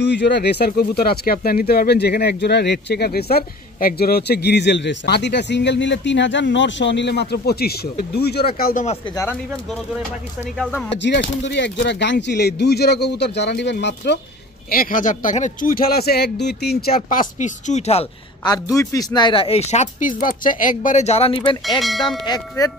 দুই জোড়া রেসার কবুতর আজকে আপনারা নিতে পারবেন, যেখানে এক জোড়া রেড চেকার রেসার, এক জোড়া হচ্ছে গিরিজেল রেসার। মাদিটা সিঙ্গেল নিলে 3000, নর সহ নিলে মাত্র 2500। দুই জোড়া কালদম আজকে যারা নিবেন, দোনো জোড়ায় পাকিস্তানি কালদম, জিরা সুন্দরী, এক জোড়া গাংচিল, এই দুই জোড়া কবুতর যারা নিবেন মাত্র 1000 টাকা। এখানে চুইঠাল আছে 1 2 3 4 5 পিস চুইঠাল আর 2 পিস নাইরা, এই 7 পিস বাচ্চা একবারে যারা নিবেন একদম এক রেট।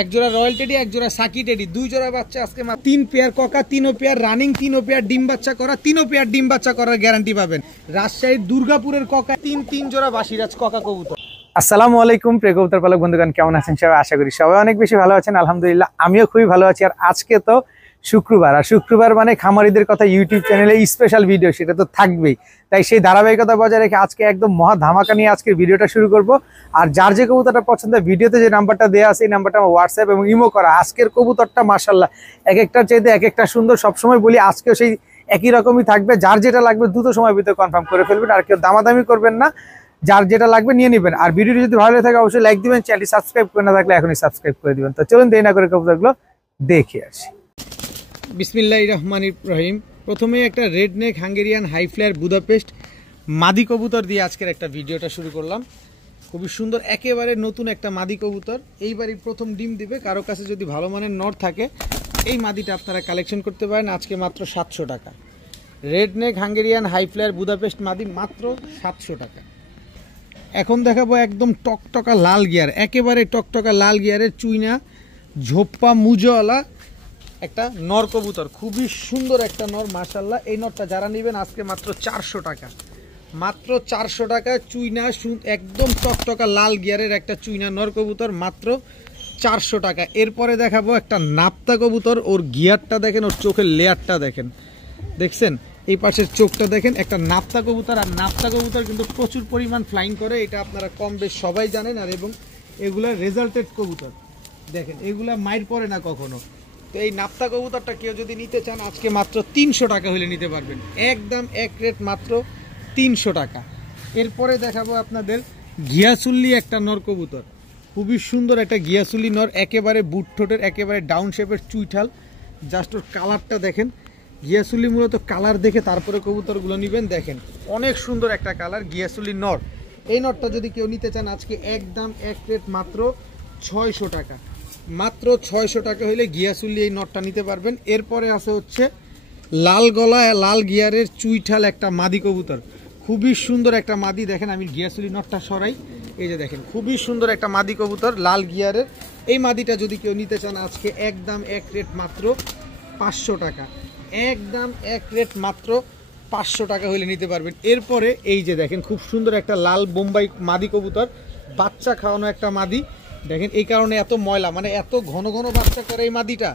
এক জোড়া রয়্যাল টেডি, এক জোড়া সাকি টেডি, দুই জোড়া বাচ্চা আজকে 3 পেয়ার ককা, 3 পেয়ার রানিং, 3 পেয়ার ডিম বাচ্চা করা, 3 পেয়ার ডিম বাচ্চা করার গ্যারান্টি পাবেন। রাজশাহীর দুর্গাপুরের ককা 3 জোড়া বাসিরাজ ককা কবুতর। আসসালামু আলাইকুম প্রিয় কবুতর পালক বন্ধুগণ, কেমন আছেন সবাই? আশা করি সবাই অনেক বেশি ভালো আছেন। আলহামদুলিল্লাহ আমিও খুবই ভালো আছি। আর আজকে তো শুক্রবার, আর শুক্রবার মানে খামারিদের কথা ইউটিউব চ্যানেলে স্পেশাল ভিডিও, সেটা তো থাকবেই। তাই সেই ধারাবাহিকতা বজায় রেখে আজকে একদম মহা ধামাকা নিয়ে আজকের ভিডিওটা শুরু করব। আর যার যে কবুতরটা পছন্দ, ভিডিওতে যে নাম্বারটা দেওয়া আছে এই নাম্বারটা আমার হোয়াটসঅ্যাপ এবং ইমো করা। আজকের কবুতরটা মাশাআল্লাহ এক একটার চাইতে এক একটা সুন্দর। সবসময় বলি আজকেও সেই একই রকমই থাকবে। যার যেটা লাগবে দ্রুত সময়ের ভিতরে কনফার্ম করে ফেলবেন, আর কেউ দামাদামি করবেন না, যার যেটা লাগবে নিয়ে নেবেন। আর ভিডিওটি যদি ভালো লাগে অবশ্যই লাইক দিবেন, চ্যানেলটি সাবস্ক্রাইব করে না থাকলে এখনই সাবস্ক্রাইব করে দিবেন। তো চলুন দেরি না করে কবুতরগুলো দেখে আসি। বিসমিল্লাহির রহমানির রহিম। প্রথমে একটা red neck Hungarian high flyer Budapest মাদি কবুতর দিয়ে আজকের একটা ভিডিওটা শুরু করলাম। খুবই সুন্দর, একেবারে নতুন একটা মাদি কবুতর, এইবারই প্রথম ডিম দিবে। কারো কাছে যদি ভালো মানের নর থাকে এই মাদিটা আপনারা কালেকশন করতে পারেন আজকে মাত্র 700 টাকা। Red neck Hungarian high flyer Budapest মাদি মাত্র 700 টাকা। এখন দেখাবো একদম টকটকা লাল গিয়ার, একেবারে টকটকা লাল গিয়ারের চুইনা ঝোপ্পা মুজওয়ালা একটা নর কবুতর। খুবই সুন্দর একটা নর মাশাআল্লাহ। এই নরটা যারা নেবেন আজকে মাত্র 400 টাকা। মাত্র 400 টাকা চুইনা একদম টকটকা লাল গিয়ারের একটা চুইনা নর কবুতর মাত্র 400 টাকা। এরপরে দেখাবো একটা নাপ্তা কবুতর। ওর গিয়ারটা দেখেন, ওর চোখের লেয়ারটা দেখেন, দেখছেন এই পাশের চোখটা দেখেন। একটা নাপ্তা কবুতর, আর নাপ্তা কবুতর কিন্তু প্রচুর পরিমাণ ফ্লাইং করে, এটা আপনারা কম বেশ সবাই জানেন। আর এবং এগুলা রেজাল্টেড কবুতর, দেখেন এগুলা মাইর পড়ে না কখনো। তো এই নাপ্তা কবুতরটা কেউ যদি নিতে চান আজকে মাত্র 300 টাকা হলে নিতে পারবেন, একদম এক রেট মাত্র 300 টাকা। এরপরে দেখাবো আপনাদের ঘিয়াচুল্লি একটা নর কবুতর। খুবই সুন্দর একটা ঘিয়াচুল্লি নর, একেবারে বুট ঠোঁটের, একেবারে ডাউন শেপের চুইঠাল। জাস্ট ওর কালারটা দেখেন। ঘিয়াচুল্লি মূলত কালার দেখে তারপরে কবুতরগুলো নেবেন। দেখেন অনেক সুন্দর একটা কালার ঘিয়াচুল্লি নর। এই নরটা যদি কেউ নিতে চান আজকে একদম এক রেট মাত্র 600 টাকা। মাত্র 600 টাকা হলে গিয়াচুল্লি এই নটটা নিতে পারবেন। এরপরে আছে হচ্ছে লাল গলা লাল গিয়ারের চুইঠাল একটা মাদি কবুতর। খুবই সুন্দর একটা মাদি, দেখেন আমি গিয়াচুল্লি নটটা সরাই, এই যে দেখেন খুবই সুন্দর একটা মাদি কবুতর লাল গিয়ারের। এই মাদিটা যদি কেউ নিতে চান আজকে একদম এক রেট মাত্র 500 টাকা। একদম এক রেট মাত্র 500 টাকা হলে নিতে পারবেন। এরপরে এই যে দেখেন খুব সুন্দর একটা লাল বোম্বাই মাদি কবুতর, বাচ্চা খাওয়ানো একটা মাদি। দেখেন এই কারণে এত ময়লা, মানে এত ঘন ঘন বাচ্চা করে এই মাদিটা,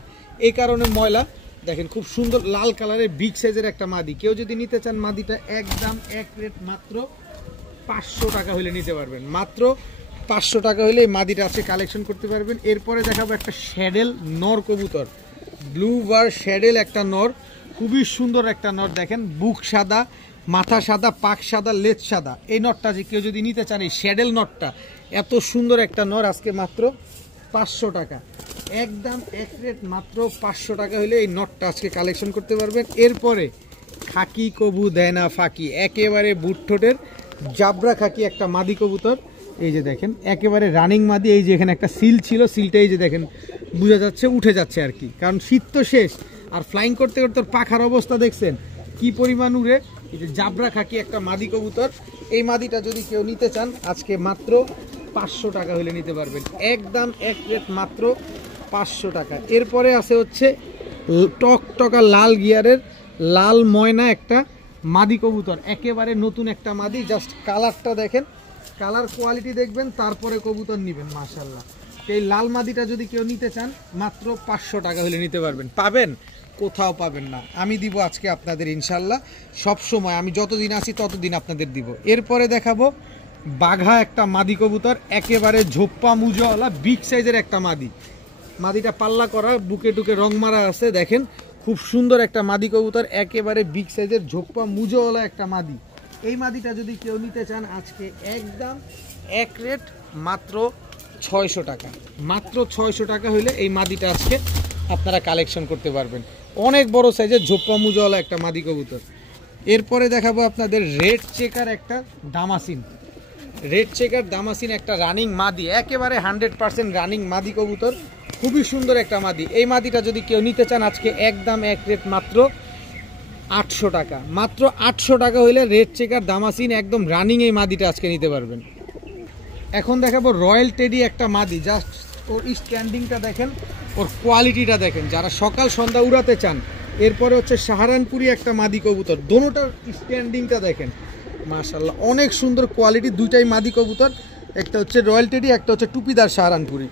এই কারণে ময়লা। দেখেন খুব সুন্দর লাল কালারের বিগ সাইজের একটা মাদি। কেউ যদি নিতে চান মাদিটা একদম এক রেট মাত্র 500 টাকা হলে নিতে পারবেন। মাত্র 500 টাকা হলে এই মাদিটা আছে কালেকশন করতে পারবেন। এরপরে দেখাবো একটা শ্যাডেল নর কবুতর, ব্লু বার শ্যাডেল একটা নর। খুবই সুন্দর একটা নর, দেখেন বুক সাদা, মাথা সাদা, পাক সাদা, লেজ সাদা। এই নটটা যে কেউ যদি নিতে চান, এই শ্যাডেল নটটা এত সুন্দর একটা নর আজকে মাত্র 500 টাকা। একদম এক রেট মাত্র 500 টাকা হলে এই নটটা আজকে কালেকশন করতে পারবেন। এরপরে খাকি কবু দেয় না ফাঁকি, একেবারে বুট ঠোঁটের জাবরা খাকি একটা মাদি কবুতর। এই যে দেখেন একেবারে রানিং মাদি। এই যে এখানে একটা সিল ছিল, সিলটা এই যে দেখেন বোঝা যাচ্ছে উঠে যাচ্ছে আর কি, কারণ শীত তো শেষ। আর ফ্লাইং করতে করতে পাখার অবস্থা দেখছেন কি পরিমাণ উড়ে। এই যে জাবরা খাকি একটা মাদি কবুতর। এই মাদিটা যদি কেউ নিতে চান আজকে মাত্র 500 টাকা হলে নিতে পারবেন। একদম এক রেট মাত্র 500 টাকা। এরপরে আছে হচ্ছে টকটকা লাল গিয়ারের লাল ময়না একটা মাদি কবুতর, একেবারে নতুন একটা মাদি। জাস্ট কালারটা দেখেন, কালার কোয়ালিটি দেখবেন তারপরে কবুতর নেবেন মাশাআল্লাহ। এই লাল মাদিটা যদি কেউ নিতে চান মাত্র 500 টাকা হলে নিতে পারবেন। পাবেন কোথাও পাবেন না, আমি দিব আজকে আপনাদের ইনশাল্লাহ। সব সময় আমি যতদিন আছি ততদিন আপনাদের দিব। এরপরে দেখাবো বাঘা একটা মাদি কবুতর, একেবারে ঝোপ্পা মুজওয়ালা বিগ সাইজের একটা মাদি। মাদিটা পাল্লা করা, বুকে টুকে রং মারা আছে। দেখেন খুব সুন্দর একটা মাদি কবুতর, একেবারে বিগ সাইজের ঝোপ্পা মুজওয়ালা একটা মাদি। এই মাদিটা যদি কেউ নিতে চান আজকে একদম এক রেট মাত্র 600 টাকা। মাত্র 600 টাকা হইলে এই মাদিটা আজকে আপনারা কালেকশন করতে পারবেন। অনেক বড় সাইজের ঝোপ্পা মুজওয়ালা একটা মাদি কবুতর। এরপরে দেখাবো আপনাদের রেড চেকার একটা দামাসিন, রেড চেকার দামাসিন একটা রানিং মাদি, একেবারে 100% রানিং মাদি কবুতর, খুবই সুন্দর একটা মাদি। এই মাদিটা যদি কেউ নিতে চান আজকে একদম এক রেট মাত্র 800 টাকা, মাত্র 800 টাকা হইলে রেড চেকার দামাসিন একদম রানিং এই মাদিটা আজকে নিতে পারবেন। এখন দেখাবো রয়্যাল টেডি একটা মাদি, জাস্ট ওর স্ট্যান্ডিংটা দেখেন, ওর কোয়ালিটিটা দেখেন, যারা সকাল সন্ধ্যা উড়াতে চান। এরপরে হচ্ছে সাহারানপুরি একটা মাদি কবুতর, দোনোটার স্ট্যান্ডিংটা দেখেন মাশাআল্লাহ অনেক সুন্দর কোয়ালিটি, দুইটাই মাদি কবুতর, একটা হচ্ছে রয়্যাল টেডি, একটা হচ্ছে টুপিদার সাহারানপুরি।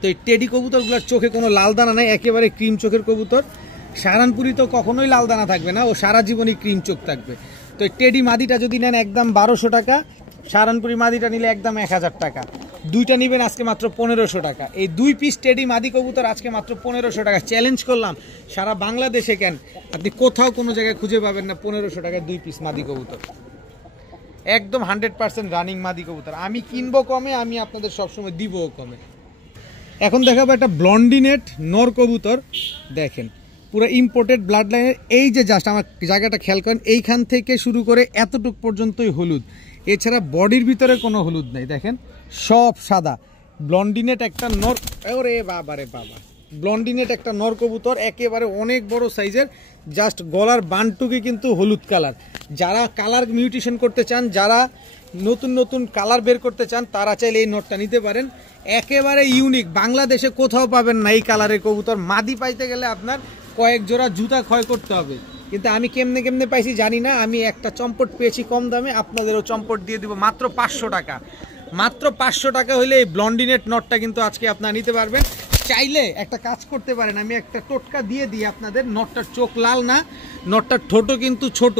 তো এই টেডি কবুতরগুলোর চোখে কোনো লাল দানা নাই, একেবারে ক্রিম চোখের কবুতর। সাহারানপুরি তো কখনোই লাল দানা থাকবে না, ও সারা জীবনই ক্রিম চোখ থাকবে। তো এই টেডি মাদিটা যদি নেন একদম 1200 টাকা, সাহারানপুরি মাদিটা নিলে একদম 1000 টাকা, দুইটা নেবেন আজকে মাত্র 1500 টাকা। এই 2 পিস টেডি মাদি কবুতর আজকে মাত্র 1500 টাকা। চ্যালেঞ্জ করলাম সারা বাংলাদেশে কেন আপনি কোথাও কোনো জায়গায় খুঁজে পাবেন না 1500 টাকায় 2 পিস মাদি কবুতর, একদম 100% রানিং মাদি কবুতর। আমি কিনবো কমে, আমি আপনাদের সবসময় দিবও কমে। এখন দেখাবো একটা ব্লন্ডিনেট নর কবুতর, দেখেন পুরো ইম্পোর্টেড ব্লাড লাইনের। এই যে জাস্ট আমার জায়গাটা খেয়াল করেন, এইখান থেকে শুরু করে এতটুক পর্যন্তই হলুদ, এছাড়া বডির ভিতরে কোনো হলুদ নেই, দেখেন সব সাদা। ব্লন্ডিনেট একটা নর, ওরে বাবা রে বাবা, ব্লন্ডিনেট একটা নর কবুতর, একেবারে অনেক বড় সাইজের, জাস্ট গলার বানটুকি কিন্তু হলুদ কালার। যারা কালার মিউটেশন করতে চান, যারা নতুন নতুন কালার বের করতে চান, তারা চাইলে এই নটটা নিতে পারেন, একেবারে ইউনিক, বাংলাদেশে কোথাও পাবেন না এই কালারের কবুতর। মাদি পাইতে গেলে আপনার কয়েক জোড়া জুতা ক্ষয় করতে হবে, কিন্তু আমি কেমনে কেমনে পাইছি জানি না, আমি একটা চম্পট পেয়েছি কম দামে, আপনাদেরও চম্পট দিয়ে দিব মাত্র 500 টাকা। মাত্র 500 টাকা হলে এই ব্লন্ডিনেট নটটা কিন্তু আজকে আপনারা নিতে পারবেন। চাইলে একটা কাজ করতে পারেন, আমি একটা টোটকা দিয়ে দিই আপনাদের, নটটার চোখ লাল না, নটটার ঠোঁটও কিন্তু ছোট।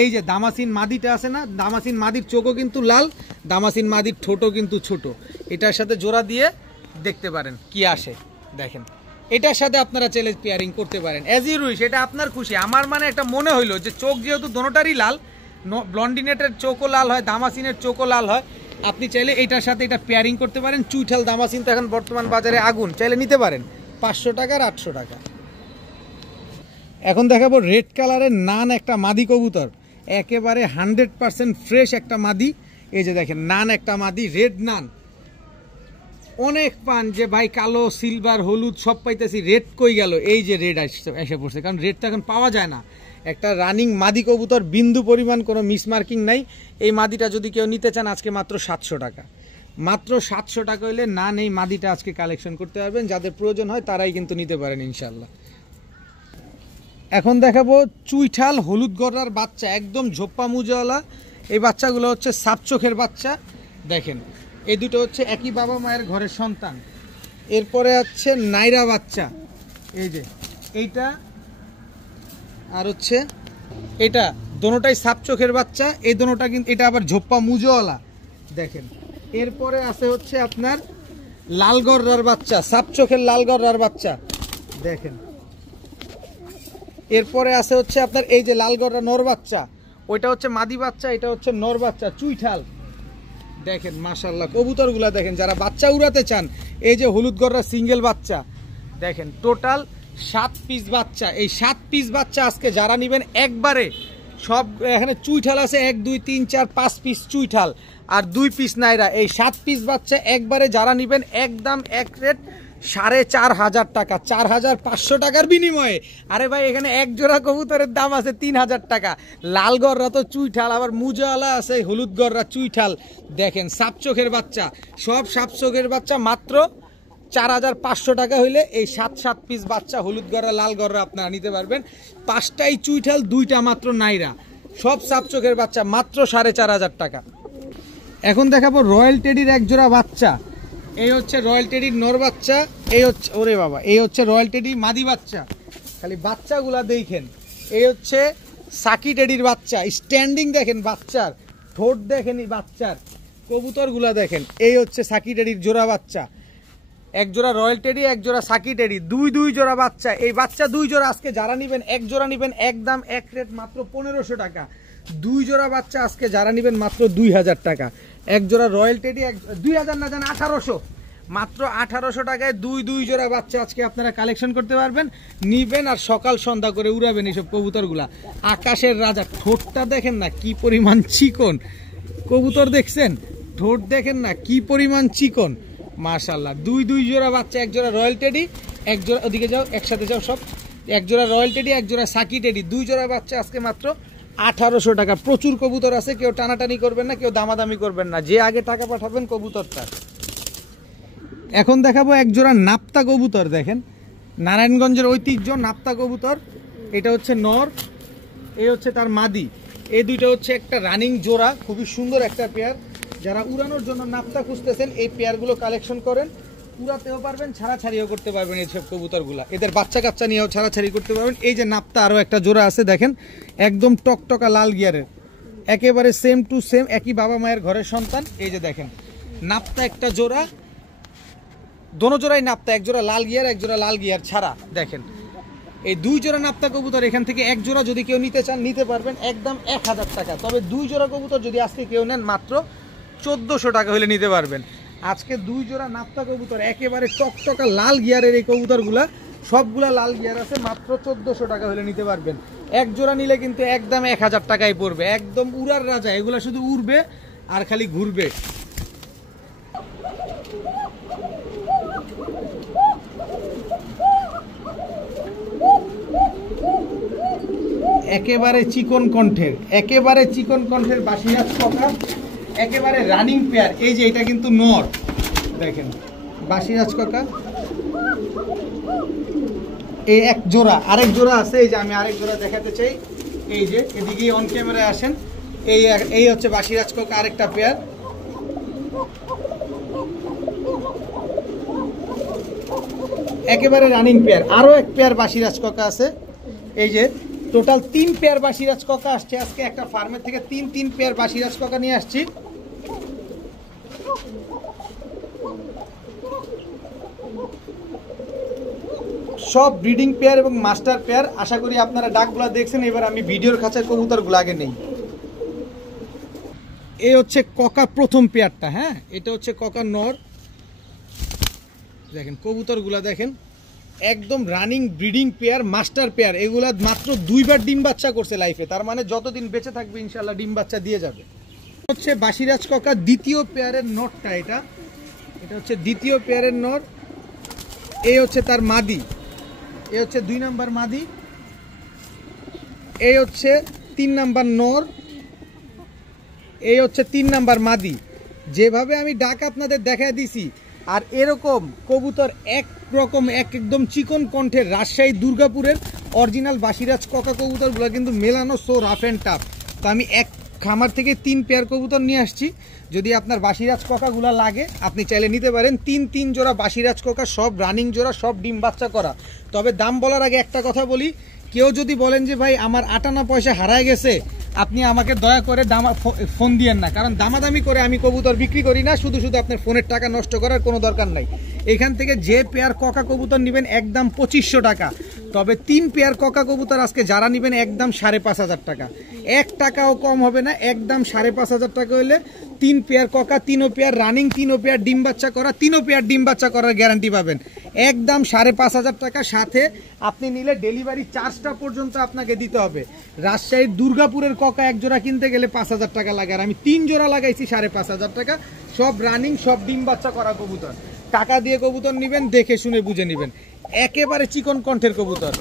এই যে দামাসিন মাদিটা আছে না, দামাসিন মাদির চোখও কিন্তু লাল, দামাসিন মাদির ঠোঁটও কিন্তু ছোট। এটার সাথে জোড়া দিয়ে দেখতে পারেন কি আসে, দেখেন এটার সাথে আপনারা চাইলে পেয়ারিং করতে পারেন, অ্যাজ ইউ উইশ, এটা আপনার খুশি। আমার মানে একটা মনে হইলো যে চোখ যেহেতু দোনোটারই লাল, ব্লন্ডিনেটের চোখও লাল হয়, দামাসিনের চোখও লাল হয়, আপনি চাইলে এটার সাথে এটা পেয়ারিং করতে পারেন। চুইঠাল দামাসিন তো এখন বর্তমান বাজারে আগুন, চাইলে নিতে পারেন 500 টাকা আর 800 টাকা। এখন দেখাবো রেড কালারের নান একটা মাদি কবুতর, একেবারে 100% ফ্রেশ একটা মাদি। এই যে দেখেন নান একটা মাদি, রেড নান। অনেক পান যে ভাই কালো সিলভার হলুদ সব পাইতেছি, রেড কই গেল? এই যে রেড এসে পড়ছে, কারণ রেডটা এখন পাওয়া যায় না। একটা রানিং মাদি কবুতর, বিন্দু পরিমাণ কোনো মিসমার্কিং নাই। এই মাদিটা যদি কেউ নিতে চান আজকে মাত্র 700 টাকা, মাত্র 700 টাকা হইলে নান এই মাদিটা আজকে কালেকশন করতে পারবেন। যাদের প্রয়োজন হয় তারাই কিন্তু নিতে পারেন ইনশাল্লাহ। এখন দেখাবো চুইঠাল হলুদ গড়ার বাচ্চা, একদম ঝোপ্পা মুজাওয়ালা। এই বাচ্চাগুলো হচ্ছে সাপ চোখের বাচ্চা, দেখেন এই দুটো হচ্ছে একই বাবা মায়ের ঘরের সন্তান। এরপরে হচ্ছে নাইরা বাচ্চা, এই যে এইটা আর হচ্ছে এটা, দোনোটাই সাপ চোখের বাচ্চা। এই দোনোটা কিন্তু, এটা আবার ঝোপ্পা মুজোওয়ালা, দেখেন। এরপরে আছে হচ্ছে আপনার লালগড়ার বাচ্চা, সাপ চোখের লালগড়ার বাচ্চা, দেখেন। এরপরে আছে হচ্ছে আপনার এই যে লালগড়া নর বাচ্চা, ওইটা হচ্ছে মাদি বাচ্চা, এটা হচ্ছে নর বাচ্চা চুইঠাল। দেখেন মাশাআল্লাহ কবুতরগুলা দেখেন, যারা বাচ্চা উড়াতে চান। এই যে হলুদ গড়া সিঙ্গেল বাচ্চা, দেখেন টোটাল 7 পিস বাচ্চা। এই 7 পিস বাচ্চা আজকে যারা নেবেন একবারে সব, এখানে চুইঠাল আছে 1 2 3 4 5 পিস চুইঠাল আর 2 পিস নাইরা। এই 7 পিস বাচ্চা একবারে যারা নেবেন একদম এক রেট 4500 টাকা, 4500 টাকার বিনিময়ে। আরে ভাই এখানে এক জোড়া কবুতরের দাম আছে 3000 টাকা। লাল গররা তো চুইঠাল, আবার মুজাওয়ালা আছে হলুদ গররা চুইঠাল। দেখেন সাপ চোখের বাচ্চা, সব সাপ চোখের বাচ্চা মাত্র 4500 টাকা হইলে এই 7 পিস বাচ্চা হলুদ গররা লাল গররা আপনারা নিতে পারবেন। 5টাই চুইঠাল, 2টা মাত্র নাইরা, সব সাপ চোখের বাচ্চা মাত্র 4500 টাকা। এখন দেখাবো রয়্যাল টেডির এক জোড়া বাচ্চা। এই হচ্ছে রয়্যাল টেডির নর বাচ্চা, এই হচ্ছে ওরে বাবা, এই হচ্ছে রয়্যাল টেডির মাদি বাচ্চা। খালি বাচ্চাগুলা দেখেন, এই হচ্ছে সাকি টেডির বাচ্চা। স্ট্যান্ডিং দেখেন বাচ্চার, ঠোঁট দেখেন বাচ্চার, কবুতরগুলা দেখেন। এই হচ্ছে সাকি টেডির জোড়া বাচ্চা, এক জোড়া রয়্যাল টেডি, এক জোড়া সাকি টেডি, দুই জোড়া বাচ্চা। এই বাচ্চা 2 জোড়া আজকে যারা নেবেন, এক জোড়া নেবেন একদম এক রেট মাত্র 1500 টাকা। 2 জোড়া বাচ্চা আজকে যারা নেবেন মাত্র 2000 টাকা। এক জোড়া রয়্যাল টেডি, 2000 না জান 1800, মাত্র 1800 টাকায় দুই জোড়া বাচ্চা আজকে আপনারা কালেকশন করতে পারবেন, নিবেন আর সকাল সন্ধ্যা করে উড়াবেন এইসব কবুতরগুলা। আকাশের রাজা, ঠোঁটটা দেখেন না কি পরিমাণ চিকন, কবুতর দেখছেন ঠোঁট দেখেন না কি পরিমাণ চিকন, মাশাআল্লাহ। দুই জোড়া বাচ্চা, এক জোড়া রয়্যাল টেডি, এক জোড়া ওদিকে যাও একসাথে যাও সব, এক জোড়া রয়্যাল টেডি, এক জোড়া সাকি টেডি, 2 জোড়া বাচ্চা আজকে মাত্র 1800 টাকা। প্রচুর কবুতর আছে, কেউ টানাটানি করবেন না, কেউ দামাদামি করবেন না, যে আগে টাকা পাঠাবেন কবুতরটা। এখন দেখাবো এক জোড়া নাপ্তা কবুতর, দেখেন নারায়ণগঞ্জের ঐতিহ্য নাপ্তা কবুতর। এটা হচ্ছে নর, এই হচ্ছে তার মাদি, এই দুইটা হচ্ছে একটা রানিং জোড়া, খুবই সুন্দর একটা পেয়ার। যারা উড়ানোর জন্য নাপ্তা খুঁজতেছেন এই পেয়ারগুলো কালেকশন করেন, উড়াতেও পারবেন ছাড়াছাড়িও করতে পারবেন এইসব কবুতরগুলা, এদের বাচ্চা কাচ্চা নিয়েও ছাড়াছাড়ি করতে পারবেন। এই যে নাপ্তা আরও একটা জোড়া আছে দেখেন, একদম টকটকা লাল গিয়ারের, একেবারে সেম টু সেম, একই বাবা মায়ের ঘরের সন্তান। এই যে দেখেন নাপ্তা একটা জোড়া, দোনো জোড়াই নাপ্তা, এক জোড়া লাল গিয়ার, এক জোড়া লাল গিয়ার ছাড়া। দেখেন এই 2 জোড়া নাপ্তা কবুতর, এখান থেকে এক জোড়া যদি কেউ নিতে চান নিতে পারবেন একদম 1000 টাকা। তবে 2 জোড়া কবুতর যদি আজকে কেউ নেন মাত্র 1400 টাকা হলে নিতে পারবেন। আজকে 2 জোড়া নাপ্তা কবুতর, একেবারে টকটকা লাল গিয়ারের এই কবুতরগুলা, সবগুলা লাল গিয়ার আছে, মাত্র 1400 টাকা হলে নিতে পারবেন। এক জোড়া নিলে কিন্তু একদম 1000 টাকায় পড়বে, একদম উড়ার রাজা, এগুলা শুধু উড়বে আর খালি ঘুরবে। একেবারে চিকন কণ্ঠের বাসিরাজ ককা, একেবারে রানিং পেয়ার। এই যে এটা কিন্তু নর, দেখেন বাসিরাজ ককা, এই এক জোড়া, আরেক জোড়া আছে, এই যে আমি আরেক জোড়া দেখাতে চাই, এই যে এদিকে অন ক্যামেরায় আসেন, এই হচ্ছে বাসিরাজ ককা আরেকটা পেয়ার। একেবারে রানিং পেয়ার। আরো এক পেয়ার বাসিরাজ ককা আছে, এই যে টোটাল 3 পেয়ার বাসিরাজ ককা আসছে আজকে, একটা ফার্মের থেকে 3 পেয়ার বাসিরাজ ককা নিয়ে আসছি। সব ব্রিডিং পেয়ার এবং মাস্টার পেয়ার। আশা করি আপনারা ডাকগুলা দেখছেন, এবার আমি ভিডিওর খাঁচার কবুতরগুলো আগে নেই। এই হচ্ছে ককা প্রথম পেয়ারটা, হ্যাঁ এটা হচ্ছে ককা নর, দেখেন কবুতরগুলা দেখেন একদম running breeding pair, master pair. এগুলা মাত্র 2 বার ডিম বাচ্চা করছে লাইফে, তার মানে যতদিন বেঁচে থাকবে ইনশাল্লাহ ডিম বাচ্চা দিয়ে যাবে। হচ্ছে বাসিরাজ ককা দ্বিতীয় পেয়ারের নরটা, এটা হচ্ছে দ্বিতীয় পেয়ারের নর। এই হচ্ছে তার মাদি, এই হচ্ছে 2 নাম্বার মাদি, এই হচ্ছে 3 নাম্বার নর, এই হচ্ছে 3 নাম্বার মাদি। যেভাবে আমি ডাক আপনাদের দেখায় দিছি, আর এরকম কবুতর একরকম একদম চিকন কণ্ঠের রাজশাহী দুর্গাপুরের অরিজিনাল বাসিরাজ ককা কবুতরগুলো কিন্তু মেলানো সো রাফ অ্যান্ড টাফ। তো আমি এক খামার থেকে 3 পেয়ার কবুতর নিয়ে আসছি, যদি আপনার বাসিরাজ ককাগুলো লাগে আপনি চাইলে নিতে পারেন। 3 জোড়া বাসিরাজ ককা, সব রানিং জোড়া, সব ডিম বাচ্চা করা। তবে দাম বলার আগে একটা কথা বলি, কেউ যদি বলেন যে ভাই আমার 58 পয়সা হারায় গেছে, আপনি আমাকে দয়া করে ফোন দিয়েন না, কারণ দামাদামি করে আমি কবুতর বিক্রি করি না। শুধু আপনার ফোনের টাকা নষ্ট করার কোনো দরকার নাই। এখান থেকে যে পেয়ার ককা কবুতর নেবেন একদম 2500 টাকা। তবে 3 পেয়ার ককা কবুতর আজকে যারা নেবেন একদম 5500 টাকা, 1 টাকাও কম হবে না, একদম 5500 টাকা হলে 3 পেয়ার ককা, 3 পেয়ার রানিং, 3 পেয়ার ডিম বাচ্চা করা, 3 পেয়ার ডিম বাচ্চা করার গ্যারান্টি পাবেন একদম 5500 টাকা। সাথে আপনি নিলে ডেলিভারি চার্জটা পর্যন্ত আপনাকে দিতে হবে। রাজশাহীর দুর্গাপুরের ককা এক জোড়া কিনতে গেলে 5000 টাকা লাগে, আর আমি 3 জোড়া লাগাইছি 5500 টাকা, সব রানিং, সব ডিম বাচ্চা করা কবুতর। টাকা দিয়ে কবুতর নেবেন, দেখে শুনে বুঝে নেবেন। একেবারে চিকন কণ্ঠের কবুতর,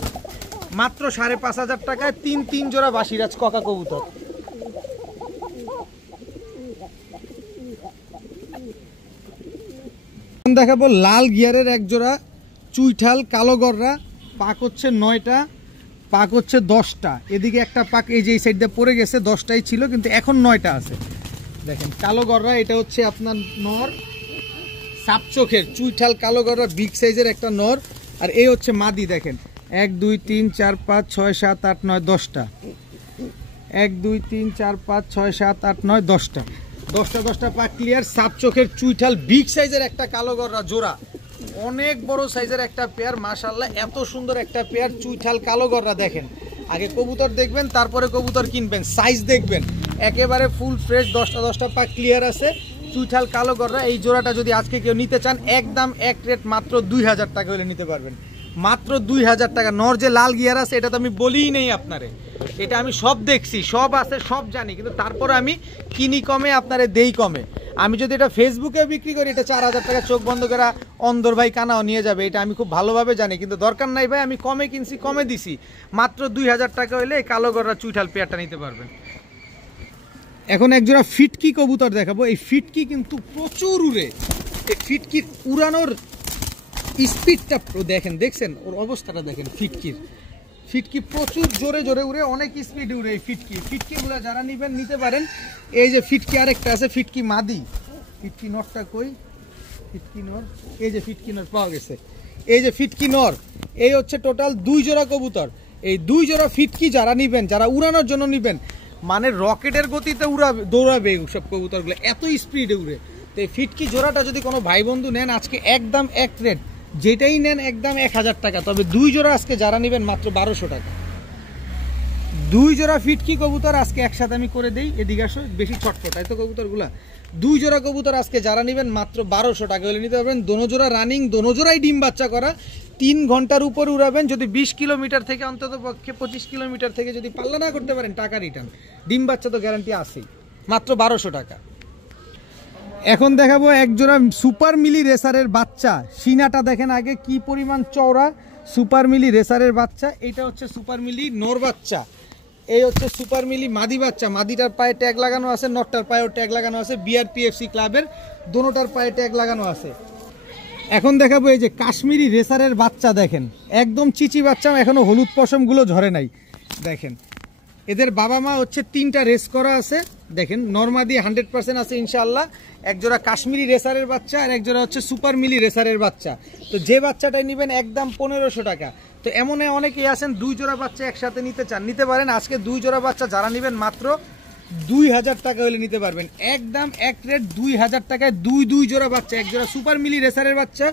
মাত্র 5500 টাকায় 3 জোড়া বাসিরাজ ককা কবুতর। দেখাবো লাল গিয়ারের এক জোড়া চুইঠাল কালো গররা, পাক হচ্ছে 9টা, পাক হচ্ছে 10টা। এদিকে একটা পাক এই যে এই সাইড দিয়ে পড়ে গেছে, 10টাই ছিল কিন্তু এখন 9টা আছে। দেখেন কালো গররা, এটা হচ্ছে আপনার নর, সাপ চোখের চুইঠাল কালো গররা, বিগ সাইজের একটা নর। আর এই হচ্ছে মাদি, দেখেন 1 2 3 4 5 6 7 8 9 10টা, 1 2 3 4 5 6 7 8 9 10টা, 10টা পাক ক্লিয়ার। সাপ চোখের চুইঠাল বিগ সাইজের একটা কালো গররা জোড়া, অনেক বড় সাইজের একটা পেয়ার। মাশাআল্লাহ এত সুন্দর একটা পেয়ার চুইঠাল কালো গররা। দেখেন আগে কবুতর দেখবেন, তারপরে কবুতর কিনবেন, সাইজ দেখবেন, একেবারে ফুল ফ্রেশ। 10টা পাক ক্লিয়ার আছে, চুইঠাল কালো গররা এই জোড়াটা যদি আজকে কেউ নিতে চান একদম এক রেট মাত্র 2000 টাকা হলে নিতে পারবেন, মাত্র 2000 টাকা। নর যে লাল গিয়ার আছে এটা তো আমি বলিই নেই আপনারে, এটা আমি সব দেখছি, সব আছে, সব জানি, কিন্তু তারপরে আমি কিনি কমে, আপনারে দেই কমে। আমি যদি এটা ফেসবুকে বিক্রি করি এটা 4000 টাকা চোখ বন্ধ করা অন্দর ভাই কানাও নিয়ে যাবে, এটা আমি খুব ভালোভাবে জানি, কিন্তু দরকার নাই ভাই, আমি কমে কিনছি, কমে দিছি, মাত্র 2000 টাকা হলে এই কালো গররা চুইঠাল পেয়ারটা নিতে পারবেন। এখন একজোড়া ফিটকি কবুতর দেখাবো। এই ফিটকি কিন্তু প্রচুর উড়ে, এই ফিটকি উড়ানোর স্পিডটা দেখেন, দেখছেন ওর অবস্থাটা দেখেন। ফিটকি প্রচুর জোরে জোরে উড়ে, অনেক স্পিডে উড়ে এই ফিটকিগুলো যারা নিবেন নিতে পারেন। এই যে ফিটকি আরেকটা আছে, ফিটকি মাদি, ফিটকি নরটা কই, ফিটকি নর, এই যে ফিটকি নর পাওয়া গেছে, এই যে ফিটকি নর। এই হচ্ছে টোটাল 2 জোড়া কবুতর। এই 2 জোড়া ফিটকি যারা নিবেন, যারা উড়ানোর জন্য নিবেন, মানে রকেটের গতিতে দৌড়াবে সব কবুতরগুলো, এত স্পিডে উড়ে। তো এই ফিটকি জোড়াটা যদি কোনো ভাই বন্ধু নেন আজকে একদম এক রেট, যেটাই নেন একদম 1000 টাকা। তবে 2 জোড়া আজকে যারা নেবেন মাত্র 1200 টাকা। 2 জোড়া ফিটকি কবুতর আজকে একসাথে আমি করে দেই, এদিকে আসো, বেশি ছটফটায় তো কবুতরগুলা। 2 জোড়া কবুতর আজকে যারা নেবেন মাত্র 1200 টাকা হলে নিতে পারবেন। দোনো জোড়া রানিং, দোনো জোড়াই ডিম বাচ্চা করা, 3 ঘন্টার উপর উড়াবেন। যদি 20 কিলোমিটার থেকে, অন্তত পক্ষে 25 কিলোমিটার থেকে যদি পাল্লা না করতে পারেন টাকা রিটার্ন, ডিম বাচ্চা তো গ্যারান্টি আছেই, মাত্র 1200 টাকা। এখন দেখাবো এক জোড়া সুপার মিলি রেসারের বাচ্চা। সিনাটা দেখেন আগে কি পরিমাণ চওড়া, সুপার মিলি রেসারের বাচ্চা। এটা হচ্ছে সুপার মিলি নর বাচ্চা, এই হচ্ছে সুপার মিলি মাদি বাচ্চা। মাদিটার পায়ে ট্যাগ লাগানো আছে, নটটার পায়েও ট্যাগ লাগানো আছে, বিআরপিএফসি ক্লাবের দোনোটার পায়ে ট্যাগ লাগানো আছে। এখন দেখাবো এই যে কাশ্মীরি রেসারের বাচ্চা, দেখেন একদম চিচি বাচ্চা, এখনো হলুদ পশমগুলো ঝরে নাই। দেখেন এদের বাবা মা হচ্ছে 3টা রেস করা আছে, দেখেন নরমাদি 100% আছে ইনশাআল্লাহ। একজোড়া কাশ্মীরি রেসারের বাচ্চা আর একজোড়া হচ্ছে সুপার মিলি রেসারের বাচ্চা। তো যে বাচ্চাটাই নেবেন একদম 1500 টাকা। তো এমন অনেকেই আছেন 2 জোড়া বাচ্চা একসাথে নিতে চান, নিতে পারেন। আজকে 2 জোড়া বাচ্চা যারা নেবেন মাত্র 2000 টাকা হলে নিতে পারবেন, একদম এক রেট 2000 টাকায় 2 জোড়া বাচ্চা। এক জোড়া সুপার মিলি রেসারের বাচ্চা,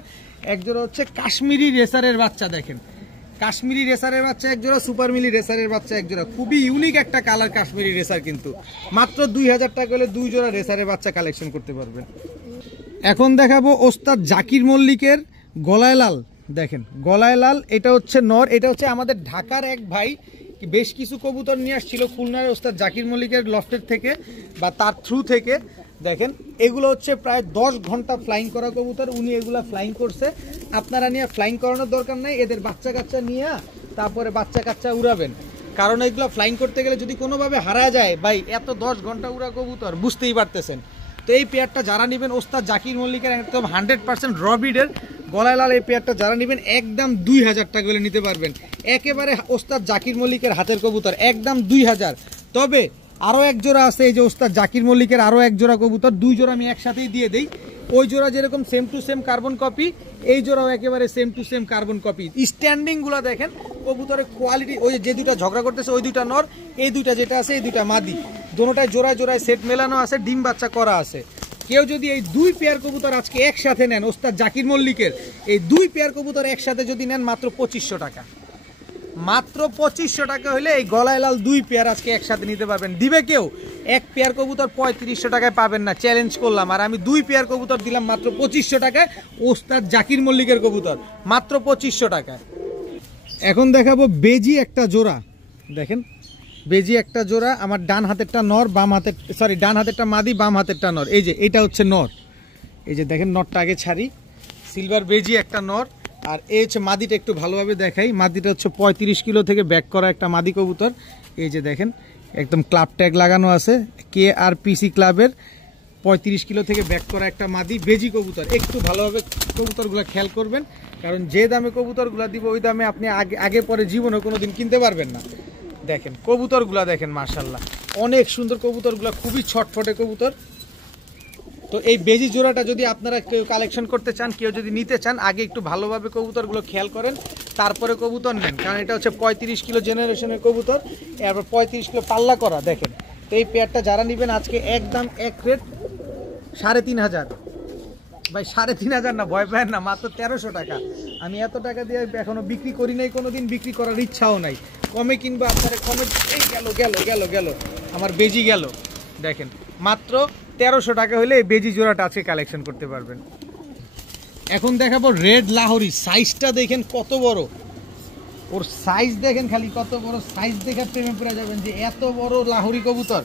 এক জোড়া হচ্ছে কাশ্মীরি রেসারের বাচ্চা। দেখেন কাশ্মীরি রেসারের বাচ্চা এক জোড়া, সুপার মিলি রেসারের বাচ্চা এক জোড়া, খুবই ইউনিক একটা কালার কাশ্মীরি রেসার। কিন্তু মাত্র 2000 টাকা হলে 2 জোড়া রেসারের বাচ্চা কালেকশন করতে পারবেন। এখন দেখাবো ওস্তাদ জাকির মল্লিকের গলায় লাল। দেখেন গলায় লাল, এটা হচ্ছে নর, এটা হচ্ছে আমাদের ঢাকার এক ভাই বেশ কিছু কবুতর নিয়ে আসছিল খুলনার ওস্তাদ জাকির মল্লিকের লফটের থেকে বা তার থ্রু থেকে। দেখেন এগুলো হচ্ছে প্রায় 10 ঘন্টা ফ্লাইং করা কবুতর, উনি এগুলা ফ্লাইং করছে। আপনারা নিয়ে ফ্লাইং করানোর দরকার নাই, এদের বাচ্চা কাচ্চা নিয়ে তারপরে বাচ্চা কাচ্চা উড়াবেন, কারণ এগুলো ফ্লাইং করতে গেলে যদি কোনোভাবে হারা যায় ভাই, এত 10 ঘন্টা উড়া কবুতর, বুঝতেই পারতেছেন। তো এই পেয়ারটা যারা নেবেন ওস্তাদ জাকির মল্লিকের একদম 100% রবিডের গলায় লাল, এই পেয়ারটা যারা নেবেন একদম 2000 টাকা হলে নিতে পারবেন। একেবারে ওস্তাদ জাকির মল্লিকের হাতের কবুতর, একদম 2000। তবে আরও এক জোড়া আছে, এই যে ওস্তাদ জাকির মল্লিকের আরও এক জোড়া কবুতর, 2 জোড়া আমি একসাথেই দিয়ে দিই। ওই জোড়া যেরকম same to same carbon copy, এই জোড়াও একেবারে same to same carbon copy. স্ট্যান্ডিংগুলো দেখেন, কবুতরের কোয়ালিটি, ওই যে 2টা ঝগড়া করতেছে ওই 2টা নর, এই 2টা যেটা আছে এই 2টা মাদি, দোনোটায় জোড়ায় জোড়ায় সেট মেলানো আছে, ডিম বাচ্চা করা আছে। কেউ যদি এই 2 পেয়ার কবুতর আজকে একসাথে নেন ওস্তাদ জাকির মল্লিকের, এই 2 পেয়ার কবুতর একসাথে যদি নেন মাত্র 2500 টাকা, মাত্র 2500 টাকা হলে এই গলায় লাল 2 পেয়ার আজকে একসাথে নিতে পারবেন। দিবে কেউ? এক পেয়ার কবুতর 3500 টাকায় পাবেন না, চ্যালেঞ্জ করলাম। আর আমি 2 পেয়ার কবুতর দিলাম মাত্র 2500 টাকায়, ওস্তাদ জাকির মল্লিকের কবুতর মাত্র 2500 টাকায়। এখন দেখাবো বেজি একটা জোড়া। দেখেন বেজি একটা জোড়া, আমার ডান হাতেরটা নর, বাম হাতের ডান হাতেরটা মাদি, বাম হাতেরটা নর। এই যে এটা হচ্ছে নর, এই যে দেখেন নরটা আগে ছাড়ি, সিলভার বেজি একটা নর। আর এই হচ্ছে মাদিটা, একটু ভালোভাবে দেখাই। মাদিটা হচ্ছে 35 কিলো থেকে ব্যাক করা একটা মাদি কবুতর। এই যে দেখেন একদম ক্লাব ট্যাগ লাগানো আছে, KRPC ক্লাবের 35 কিলো থেকে ব্যাক করা একটা মাদি বেজি কবুতর। একটু ভালোভাবে কবুতরগুলো খেয়াল করবেন, কারণ যে দামে কবুতরগুলো দিব ওই দামে আপনি আগে পরে জীবনে কোনোদিন কিনতে পারবেন না। দেখেন কবুতরগুলা দেখেন, মাশাআল্লাহ অনেক সুন্দর কবুতরগুলা, খুবই ছটফটে কবুতর। তো এই বেজি জোড়াটা যদি আপনারা কেউ কালেকশন করতে চান, কেউ যদি নিতে চান, আগে একটু ভালোভাবে কবুতরগুলো খেয়াল করেন, তারপরে কবুতর নেন, কারণ এটা হচ্ছে 35 কিলো জেনারেশনের কবুতর, এরপর 35 কিলো পাল্লা করা। দেখেন তো এই পেয়ারটা যারা নেবেন আজকে একদম এক রেট 3500 ভাই, 3500 না, ভয় পায় না, মাত্র 1300 টাকা। আমি এত টাকা দিয়ে এখনো বিক্রি করি নাই, কোনোদিন বিক্রি করার ইচ্ছাও নাই। কমে কিনবো আপনারা, কমে। এই গেল গেল গেল গেল আমার বেজি গেল। দেখেন মাত্র 1300 টাকা হলে এই বেজি জোড়াটা আজকে কালেকশন করতে পারবেন। এখন দেখাবো রেড লাহোরি, সাইজটা দেখেন কত বড়, ওর সাইজ দেখেন খালি কত বড়, সাইজ দেখে প্রেমে পড়ে যাবেন যে এত বড় লাহোরি কবুতর।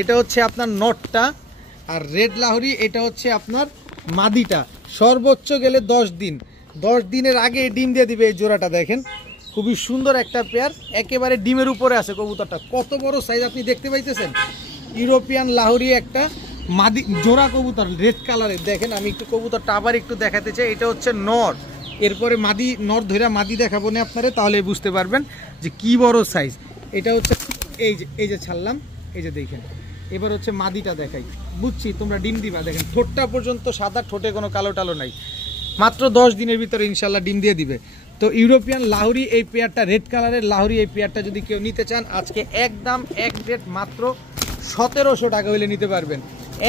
এটা হচ্ছে আপনার নটটা, আর রেড লাহোরি এটা হচ্ছে আপনার মাদিটা। সর্বোচ্চ গেলে 10 দিন, 10 দিনের আগে ডিম দিয়ে দিবে এই জোড়াটা। দেখেন খুবই সুন্দর একটা পেয়ার, একেবারে ডিমের উপরে আছে কবুতরটা, কত বড় সাইজ আপনি দেখতে পাইতেছেন। ইউরোপিয়ান লাহোরি একটা মাদি জোড়া কবুতর রেড কালারের। দেখেন আমি একটু কবুতরটা আবার একটু দেখাতে চাই, এটা হচ্ছে নর, এরপরে মাদি নর ধরে মাদি দেখাবো না আপনারা, তাহলে বুঝতে পারবেন যে কি বড় সাইজ। এটা হচ্ছে এই যে ছাড়লাম, এই যে দেখেন। এবার হচ্ছে মাদিটা দেখাই, বুঝছি তোমরা ডিম দিবা। দেখেন ঠোঁটটা পর্যন্ত সাদা, ঠোঁটে কোনো কালো টালো নাই, মাত্র 10 দিনের ভিতরে ইনশাল্লাহ ডিম দিয়ে দিবে। তো ইউরোপিয়ান লাহোরি এই পেয়ারটা, রেড কালারের লাহোরি এই পেয়ারটা যদি কেউ নিতে চান আজকে একদম এক রেট মাত্র 1700 টাকা হলে নিতে পারবেন।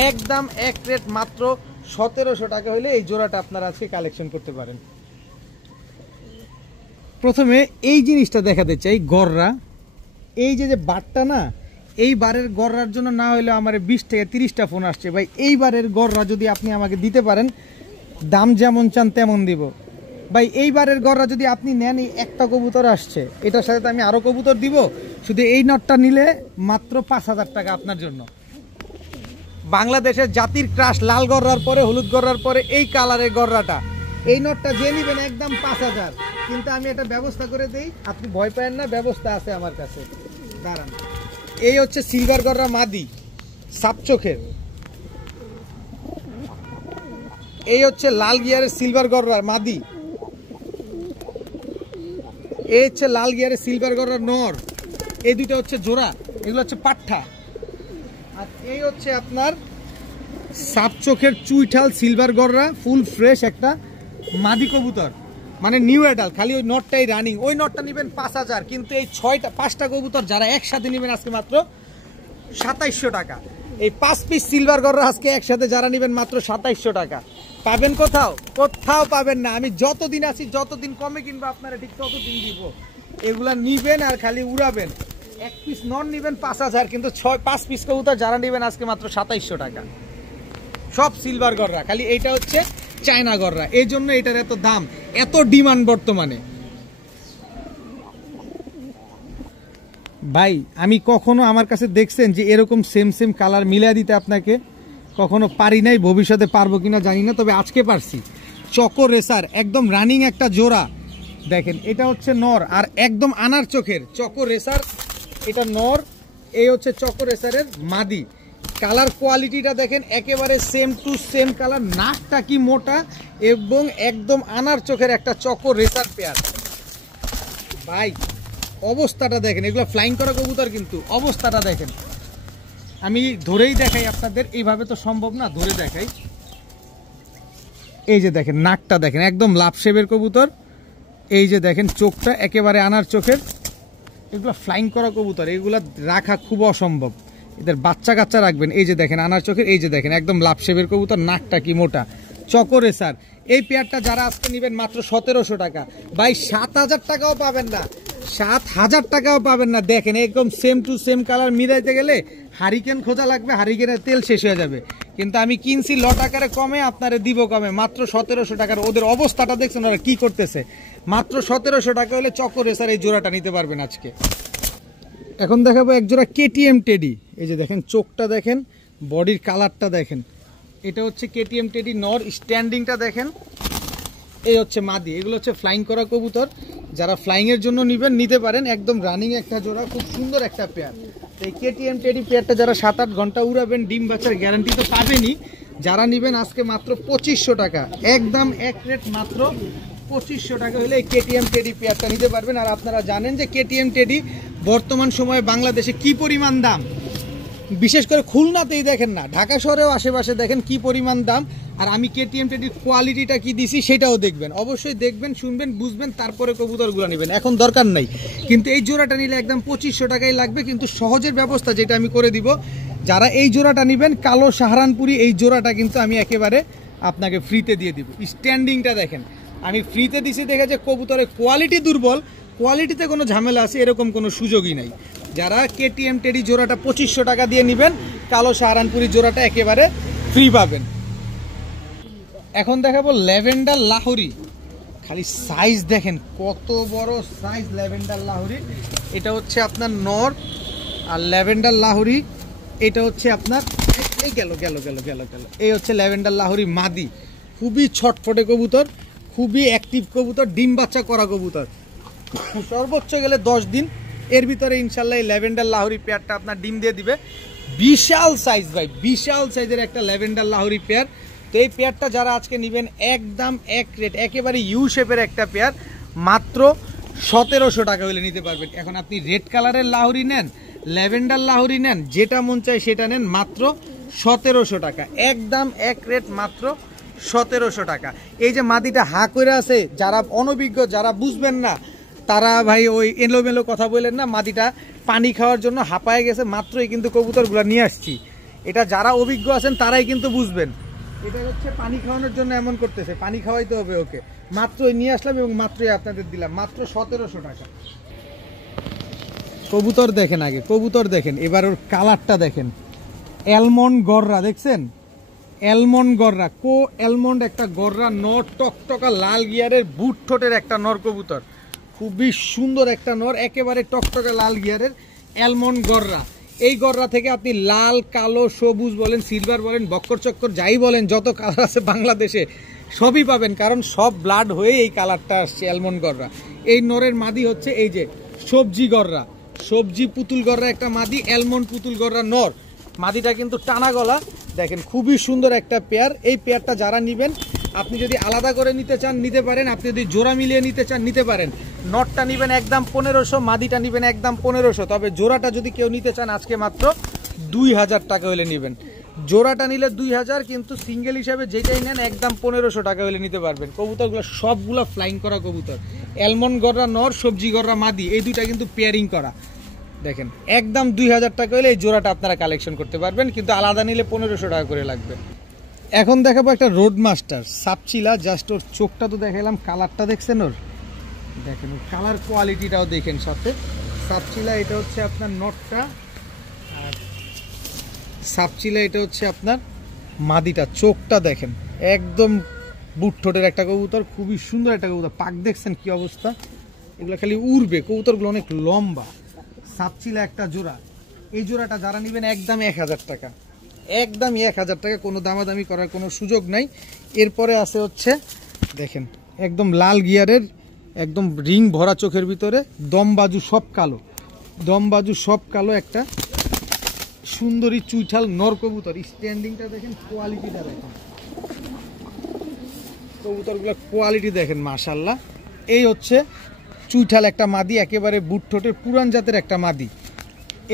একদম এক রেট মাত্র 1700 টাকা হলে এই জোড়াটা আপনারা আজকে কালেকশন করতে পারেন। প্রথমে এই জিনিসটা দেখাতে চাই, গররা। এই যে বারটা না, এই বারের গররার জন্য না হলে আমার 20 থেকে 30টা ফোন আসছে ভাই। এই বারের গররা যদি আপনি আমাকে দিতে পারেন, দাম যেমন চান তেমন দিব ভাই। এইবারের গররা যদি আপনি নেন, এই একটা কবুতর আসছে, এটার সাথে তো আমি আরো কবুতর দিব, শুধু এই নটটা নিলে মাত্র 5000 টাকা আপনার জন্য। বাংলাদেশের জাতির ক্রাশ, লাল গররার পরে হলুদ গররার পরে এই কালারের গররাটা, এই নটটা যে নিবেন একদম 5000। কিন্তু আমি এটা ব্যবস্থা করে দেই, আপনি ভয় পাবেন না, ব্যবস্থা আছে আমার কাছে, দাঁড়ান। এই হচ্ছে সিলভার গররা মাদি, সাপ চোখের। এই হচ্ছে লাল গিয়ারের সিলভার গররা মাদি। এই হচ্ছে লাল গিয়ারের সিলভার গররা নর। এই দুটো হচ্ছে জোড়া, এগুলো হচ্ছে পাঠা। আর এই হচ্ছে আপনার সাপ চোখের চুইঠাল সিলভার গররা, ফুল ফ্রেশ একটা মাদি কবুতর, মানে নিউ অ্যাডাল। খালি ওই নটটাই রানিং, ওই নটটা নেবেন 5000। কিন্তু এই 5টা কবুতর যারা একসাথে নেবেন আজকে মাত্র 2700 টাকা। এই 5 পিস সিলভার গররা আজকে একসাথে যারা নেবেন মাত্র 2700 টাকা। পাবেন কোথাও? কোথাও পাবেন না। আমি যতদিন আছি, যতদিন কমে কিনবো আপনারা ঠিক ততদিন দিব। এগুলা নিবেন আর খালি উড়াবেন। 1 পিস নন নিবেন 5000, কিন্তু 5 পিস কবুতর যারা নেবেন আজকে মাত্র 2700 টাকা। সব সিলভার গররা, খালি এইটা হচ্ছে চায়না গররা, এই জন্য এটার এত দাম, এত ডিমান্ড বর্তমানে। ভাই আমি কখনো আমার কাছে দেখছেন যে এরকম সেম কালার মিলিয়ে দিতে আপনাকে? কখনো পারি নাই, ভবিষ্যতে পারবো কিনা জানি না, তবে আজকে পারছি। চকো রেসার একদম রানিং একটা জোড়া। দেখেন এটা হচ্ছে নর, আর একদম আনার চোখের চকো রেসার, এটা নর। এই হচ্ছে চকো রেসারের মাদি। কালার কোয়ালিটিটা দেখেন একেবারে সেম টু সেম কালার, নাকটা কি মোটা, এবং একদম আনার চোখের একটা চকো রেসার পেয়ার। ভাই অবস্থাটা দেখেন, এগুলো ফ্লাইং করা কবুতর, কিন্তু অবস্থাটা দেখেন। আমি ধরেই দেখাই আপনাদের, এইভাবে তো সম্ভব না, ধরে দেখাই। এই যে দেখেন নাকটা দেখেন, একদম লাভ শেপের কবুতর। এই যে দেখেন চোখটা একেবারে আনার চোখের। এগুলো ফ্লাইং করা কবুতর, এগুলো রাখা খুব অসম্ভব, এদের বাচ্চা কাচ্চা রাখবেন। এই যে দেখেন আনার চোখের, এই যে দেখেন একদম লাভ শেপের কবুতর, নাকটা কি মোটা, চকো রেসার। এই পেয়ারটা যারা আজকে নেবেন মাত্র 1700 টাকা। ভাই 7000 টাকাও পাবেন না, 7000 টাকাও পাবেন না। দেখেন একদম সেম টু সেম কালার মিলাইতে গেলে হারিকেন খোঁজা লাগবে, হারিকেনের তেল শেষ হয়ে যাবে। কিন্তু আমি কিনছি লট আকারে কমে, আপনারা দিব কমে, মাত্র 1700 টাকার। ওদের অবস্থাটা দেখছেন ওরা কি করতেছে। মাত্র 1700 টাকা হলে চকো রেসার এই জোড়াটা নিতে পারবেন আজকে। এখন দেখাবো এক জোড়া কেটিএম টেডি। এই যে দেখেন চোখটা দেখেন, বডির কালারটা দেখেন। এটা হচ্ছে কেটিএম টেডি নর, স্ট্যান্ডিংটা দেখেন। এই হচ্ছে মাদি, এগুলো হচ্ছে ফ্লাইং করা কবুতর। যারা ফ্লাইং এর জন্য নিবেন নিতে পারেন, একদম রানিং একটা জোড়া, খুব সুন্দর একটা পেয়ার। এই কেটিএম টেডি পেয়ারটা যারা 7-8 ঘন্টা উড়াবেন, ডিম বাচ্চার গ্যারান্টি তো পাবেনই। যারা নিবেন আজকে মাত্র 2500 টাকা, একদম এক রেট মাত্র 2500 টাকা হলে এই কেটিএম টেডি পেয়ারটা নিতে পারবেন। আর আপনারা জানেন যে কেটিএম টেডি বর্তমান সময়ে বাংলাদেশে কি পরিমাণ দাম, বিশেষ করে খুলনাতেই দেখেন না, ঢাকা শহরেও আশেপাশে দেখেন কি পরিমাণ দাম। আর আমি কেটিএম টেডির কোয়ালিটিটা কি দিছি সেটাও দেখবেন, অবশ্যই দেখবেন, শুনবেন, বুঝবেন, তারপরে কবুতরগুলো নেবেন। এখন দরকার নাই, কিন্তু এই জোড়াটা নিলে একদম 2500 টাকাই লাগবে। কিন্তু সহজের ব্যবস্থা যেটা আমি করে দিব, যারা এই জোড়াটা নেবেন কালো সাহারানপুরি, এই জোড়াটা কিন্তু আমি একেবারে আপনাকে ফ্রিতে দিয়ে দিব। স্ট্যান্ডিংটা দেখেন, আমি ফ্রিতে দিছি দেখে যে কবুতরের কোয়ালিটি দুর্বল, কোয়ালিটিতে কোনো ঝামেলা আছে এরকম কোনো সুযোগই নাই। যারা কেটিএম টেডি জোড়াটা 2500 টাকা দিয়ে নেবেন, কালো সাহারানপুরি জোড়াটা একেবারে ফ্রি পাবেন। এখন দেখাবো ল্যাভেন্ডার লাহোরি, খালি সাইজ দেখেন কত বড় সাইজ ল্যাভেন্ডার লাহোরি। এটা হচ্ছে আপনার নর, আর ল্যাভেন্ডার লাহোরি এটা হচ্ছে আপনার এই গেল গেল গেল গেল গেল এই হচ্ছে ল্যাভেন্ডার লাহোরি মাদি। খুবই ছটফটে কবুতর, খুবই অ্যাক্টিভ কবুতর, ডিম বাচ্চা করা কবুতর, সর্বোচ্চ গেলে 10 দিন, এর ভিতরে ইনশাল্লাহ এই ল্যাভেন্ডার লাহোরি পেয়ারটা আপনার ডিম দিয়ে দিবে। বিশাল সাইজ ভাই, বিশাল সাইজের একটা ল্যাভেন্ডার লাহোরি পেয়ার। তো এই পেয়ারটা যারা আজকে নেবেন একদম এক রেট, একেবারে ইউ শেপের একটা পেয়ার, মাত্র 1700 টাকা হলে নিতে পারবেন। এখন আপনি রেড কালারের লাহোরি নেন, ল্যাভেন্ডার লাহোরি নেন, যেটা মন চায় সেটা নেন, মাত্র 1700 টাকা, একদম এক রেট, মাত্র 1700 টাকা। এই যে মাদিটা হা করে আছে, যারা অনভিজ্ঞ, যারা বুঝবেন না, তারা ভাই ওই এলোমেলো কথা বললেন না, মাদিটা পানি খাওয়ার জন্য হাঁপায়ে গেছে, মাত্রই কিন্তু কবুতরগুলো নিয়ে আসছি। এটা যারা অভিজ্ঞ আছেন তারাই কিন্তু বুঝবেন, এটা হচ্ছে পানি খাওয়ানোর জন্য এমন করতেছে, পানি খাওয়াইতে হবে ওকে। মাত্রই নিয়ে আসলাম এবং মাত্রই আপনাদের দিলাম, মাত্র 1700 টাকা। কবুতর দেখেন আগে, কবুতর দেখেন, এবার ওর কালারটা দেখেন, অ্যালমন্ড গররা দেখছেন, অ্যালমন্ড গররা, কো অ্যালমন্ড একটা গররা নর, টকটকা লাল গিয়ারের বুট ঠোঁটের একটা নর কবুতর, খুবই সুন্দর একটা নর, একেবারে টকটকা লাল গিয়ারের অ্যালমন্ড গররা। এই গররা থেকে আপনি লাল, কালো, সবুজ বলেন, সিলভার বলেন, বক্কর চক্কর যাই বলেন, যত কালার আছে বাংলাদেশে সবই পাবেন, কারণ সব ব্লাড হয়ে এই কালারটা আসছে অ্যালমন্ড গররা। এই নরের মাদি হচ্ছে এই যে সবজি গররা, সবজি পুতুল গররা একটা মাদি, অ্যালমন্ড পুতুল গররা নর। মাদিটা কিন্তু টানা গলা দেখেন, খুবই সুন্দর একটা পেয়ার। এই পেয়ারটা যারা নেবেন, আপনি যদি আলাদা করে নিতে চান নিতে পারেন, আপনি যদি জোড়া মিলিয়ে নিতে চান নিতে পারেন। নটটা নেবেন একদম 1500, মাদিটা নেবেন একদম 1500, তবে জোড়াটা যদি কেউ নিতে চান আজকে মাত্র 2000 টাকা হলে নেবেন। জোড়াটা নিলে 2000, কিন্তু সিঙ্গেল হিসাবে যেটাই নেন একদম 1500 টাকা হলে নিতে পারবেন। কবুতরগুলো সবগুলো ফ্লাইং করা কবুতর, অ্যালমন্ড গররা নর, সবজি গররা মাদি, এই দুইটা কিন্তু পেয়ারিং করা। দেখেন একদম 2000 টাকা হলে এই জোড়াটা আপনারা কালেকশন করতে পারবেন, কিন্তু আলাদা নিলে 1500 টাকা করে লাগবে। এখন দেখাবো একটা রোড মাস্টার সাপচিলা, জাস্ট ওর চোখটা তো দেখালাম, কালারটা দেখছেন ওর, দেখেন ওর কালার কোয়ালিটিটাও দেখেন সাথে। সাপচিলা এটা হচ্ছে আপনার নটটা, আর সাপচিলা এটা হচ্ছে আপনার মাদিটা। চোখটা দেখেন একদম বুট ঠোঁটের একটা কবুতর, খুবই সুন্দর একটা কবুতর, পাক দেখছেন কি অবস্থা, এগুলো খালি উড়বে, কবুতরগুলো অনেক লম্বা। সাপচিলা একটা জোড়া, এই জোড়াটা যারা নেবেন একদম 1000 টাকা, একদম 1000 টাকা, কোনো দামাদামি করার কোনো সুযোগ নাই। এরপরে আছে হচ্ছে দেখেন একদম লাল গিয়ারের, একদম রিং ভরা চোখের ভিতরে, দমবাজু সব কালো, দমবাজু সব কালো একটা সুন্দরী চুইঠাল নর কবুতর। স্ট্যান্ডিংটা দেখেন, কোয়ালিটিটা দেখেন, কবুতরগুলো কোয়ালিটি দেখেন মাশাআল্লাহ। এই হচ্ছে চুইঠাল একটা মাদি, একেবারে বুট ঠোঁটের পুরান জাতের একটা মাদি।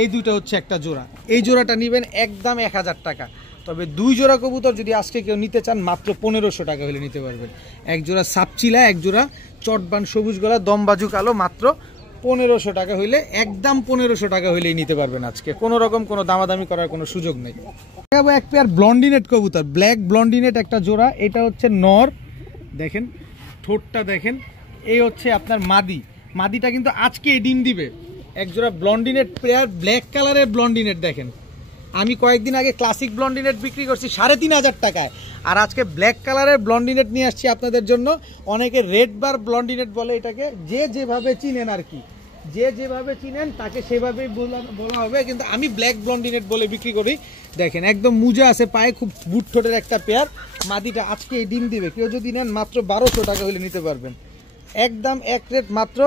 এই দুইটা হচ্ছে একটা জোড়া, এই জোড়াটা নেবেন একদম 1000 টাকা, তবে 2 জোড়া কবুতর যদি আজকে কেউ নিতে চান মাত্র 1500 টাকা হলে নিতে পারবেন। এক জোড়া সাপচিলা, এক জোড়া চটবান সবুজ গলা দমবাজু কালো, মাত্র 1500 টাকা হইলে, একদম 1500 টাকা হইলেই নিতে পারবেন আজকে, কোনো রকম কোনো দামাদামি করার কোনো সুযোগ নেই। দেখাবো এক পেয়ার ব্লন্ডিনেট কবুতর, ব্ল্যাক ব্লন্ডিনেট একটা জোড়া, এটা হচ্ছে নর, দেখেন ঠোঁটটা দেখেন, এই হচ্ছে আপনার মাদি। মাদিটা কিন্তু আজকে ডিম দিবে। একজোড়া ব্লন্ডিনেট পেয়ার, ব্ল্যাক কালারের ব্লন্ডিনেট দেখেন, আমি কয়েকদিন আগে ক্লাসিক ব্লন্ডিনেট বিক্রি করছি 3500 টাকায়, আর আজকে ব্ল্যাক কালারের ব্লন্ডিনেট নিয়ে আসছি আপনাদের জন্য। অনেকে রেড বার ব্লন্ডিনেট বলে এটাকে, যে যেভাবে চিনেন আর কি, যে যেভাবে চিনেন তাকে সেভাবেই বলা হবে, কিন্তু আমি ব্ল্যাক ব্লন্ডিনেট বলে বিক্রি করি। দেখেন একদম মুজা আছে পায়ে, খুব বুট ঠোঁটের একটা পেয়ার। মাদিটা আজকে ডিম দিবে, কেউ যদি নেন মাত্র 1200 টাকা হলে নিতে পারবেন, একদম এক রেট, মাত্র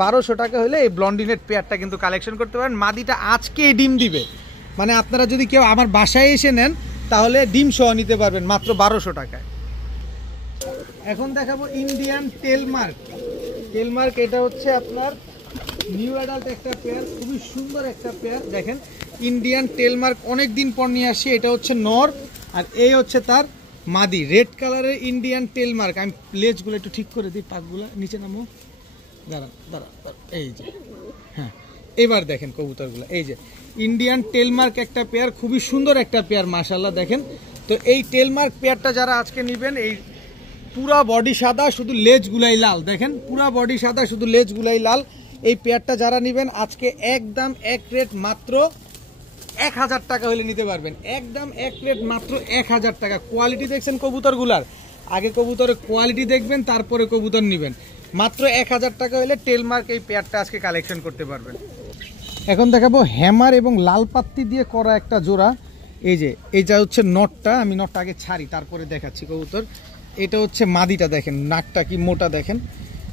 1200 টাকা হলে এই ব্লন্ডিনেট পেয়ারটা কিন্তু কালেকশন করতে পারেন। মাদিটা আজকে ডিম দিবে, মানে আপনারা যদি কেউ আমার বাসায় এসে নেন তাহলে ডিম সহ নিতে পারবেন মাত্র 1200 টাকায়। এখন দেখাবো ইন্ডিয়ান টেলমার্ক। টেলমার্ক এটা হচ্ছে আপনার নিউ অ্যাডাল্ট একটা পেয়ার, খুবই সুন্দর একটা পেয়ার। দেখেন ইন্ডিয়ান টেলমার্ক অনেক দিন পর নিয়ে আসছি, এটা হচ্ছে নর, আর এই হচ্ছে তার মাদি, রেড কালারের ইন্ডিয়ান টেলমার্ক। আমি লেজগুলো একটু ঠিক করে দিই, পাকগুলো নিচে নামো, দাঁড়ান দাঁড়ান, এই যে, হ্যাঁ এবার দেখেন কবুতরগুলো, এই যে ইন্ডিয়ান টেলমার্ক একটা পেয়ার, খুবই সুন্দর একটা পেয়ার মাশাআল্লাহ দেখেন। তো এই টেলমার্ক পেয়ারটা যারা আজকে নেবেন, এই পুরা বডি সাদা, শুধু লেজগুলাই লাল, দেখেন পুরা বডি সাদা, শুধু লেজগুলাই লাল। এই পেয়ারটা যারা নেবেন আজকে একদম এক রেট, মাত্র 1000 টাকা হলে নিতে পারবেন। একদম এক প্লেট মাত্র 1000 টাকা। কোয়ালিটি দেখছেন কবুতরগুলার, আগে কবুতরের কোয়ালিটি দেখবেন তারপরে কবুতর নেবেন। মাত্র 1000 টাকা হলে টেলমার্ক এই পেয়ারটা আজকে কালেকশন করতে পারবেন। এখন দেখাবো হ্যামার এবং লাল পাত্তি দিয়ে করা একটা জোড়া। এই যে এইটা হচ্ছে নটটা, আমি নটটা আগে ছাড়ি তারপরে দেখাচ্ছি কবুতর। এটা হচ্ছে মাদিটা, দেখেন নাকটা কি মোটা দেখেন।